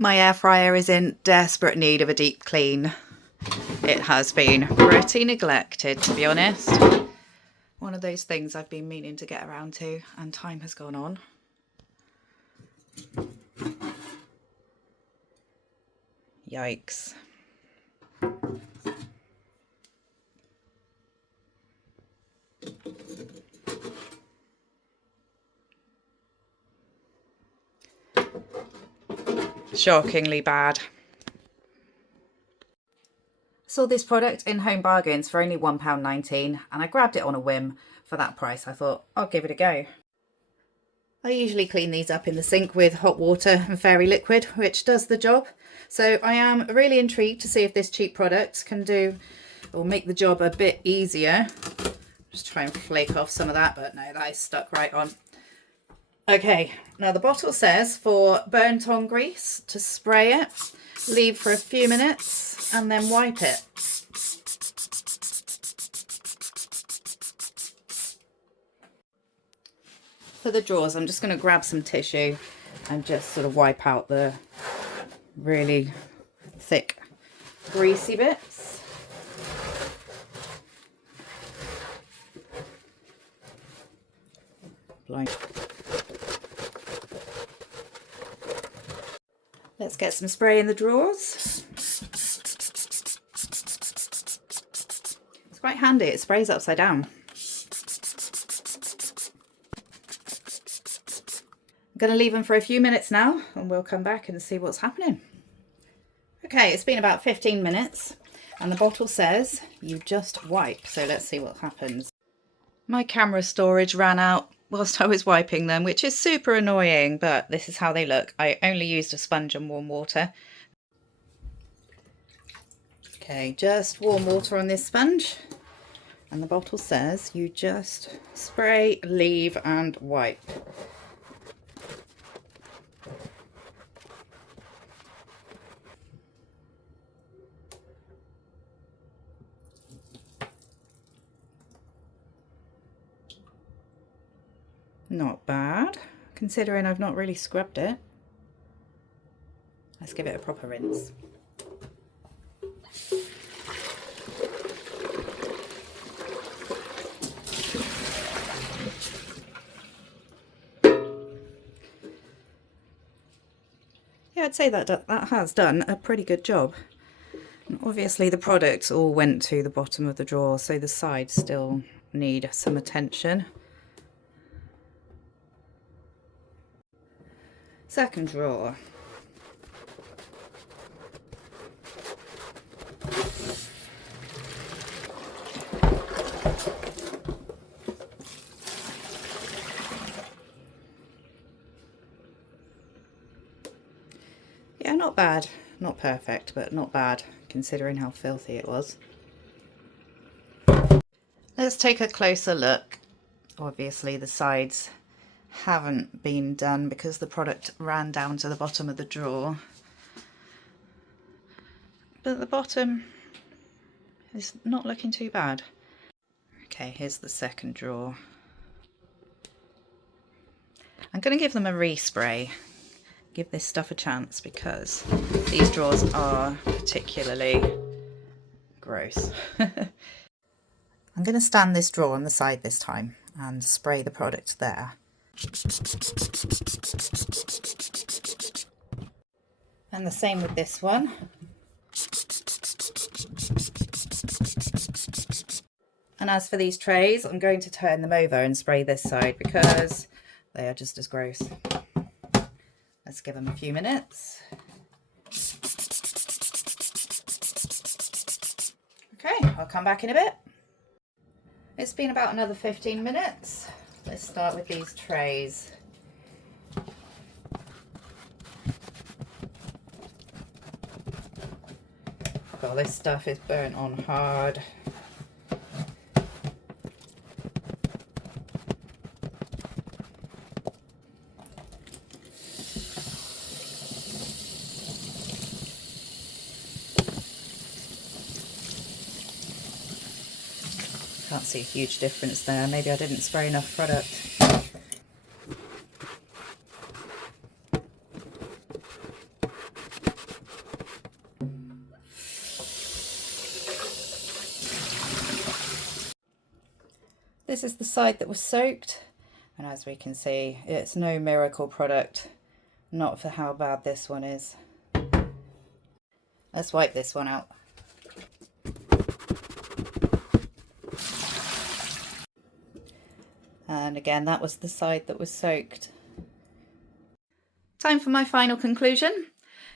My air fryer is in desperate need of a deep clean. It has been pretty neglected, to be honest. One of those things I've been meaning to get around to, and time has gone on. Yikes. Shockingly bad. Saw this product in Home Bargains for only £1.19 and I grabbed it on a whim for that price. I thought I'll give it a go. I usually clean these up in the sink with hot water and fairy liquid, which does the job. So I am really intrigued to see if this cheap product can do or make the job a bit easier. Just try and flake off some of that, but no, that is stuck right on. Okay, now the bottle says for burnt on grease to spray it, leave for a few minutes and then wipe it. For the drawers, I'm just going to grab some tissue and just sort of wipe out the really thick greasy bits. Let's get some spray in the drawers. It's quite handy, it sprays upside down. I'm going to leave them for a few minutes now and we'll come back and see what's happening. Okay, it's been about 15 minutes and the bottle says you just wipe, so let's see what happens. My camera storage ran out whilst I was wiping them, which is super annoying, but this is how they look. I only used a sponge and warm water. Okay, just warm water on this sponge. And the bottle says you just spray, leave and wipe. Not bad, considering I've not really scrubbed it. Let's give it a proper rinse. Yeah, I'd say that has done a pretty good job. And obviously the products all went to the bottom of the drawer, so the sides still need some attention. Second drawer. Yeah, not bad. Not perfect, but not bad considering how filthy it was. Let's take a closer look. Obviously the sides haven't been done because the product ran down to the bottom of the drawer, but the bottom is not looking too bad. Okay, here's the second drawer. I'm going to give them a respray, give this stuff a chance, because these drawers are particularly gross. I'm going to stand this drawer on the side this time and spray the product there. And the same with this one. And as for these trays, I'm going to turn them over and spray this side because they are just as gross. Let's give them a few minutes. Okay, I'll come back in a bit. It's been about another 15 minutes. Let's start with these trays. Oh, this stuff is burnt on hard. Can't see a huge difference there. Maybe I didn't spray enough product. This is the side that was soaked, and as we can see, it's no miracle product, not for how bad this one is. Let's wipe this one out. And again, that was the side that was soaked. Time for my final conclusion.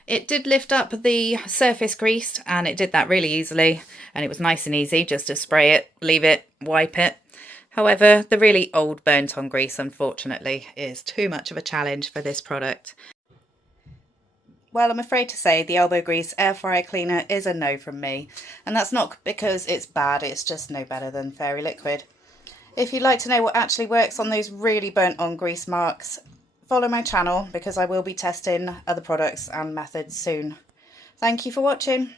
It did lift up the surface grease, and it did that really easily, and it was nice and easy just to spray it, leave it, wipe it. However, the really old burnt on grease, unfortunately, is too much of a challenge for this product. Well, I'm afraid to say the elbow grease air fryer cleaner is a no from me, and that's not because it's bad, it's just no better than Fairy Liquid. If you'd like to know what actually works on those really burnt on grease marks, follow my channel because I will be testing other products and methods soon. Thank you for watching.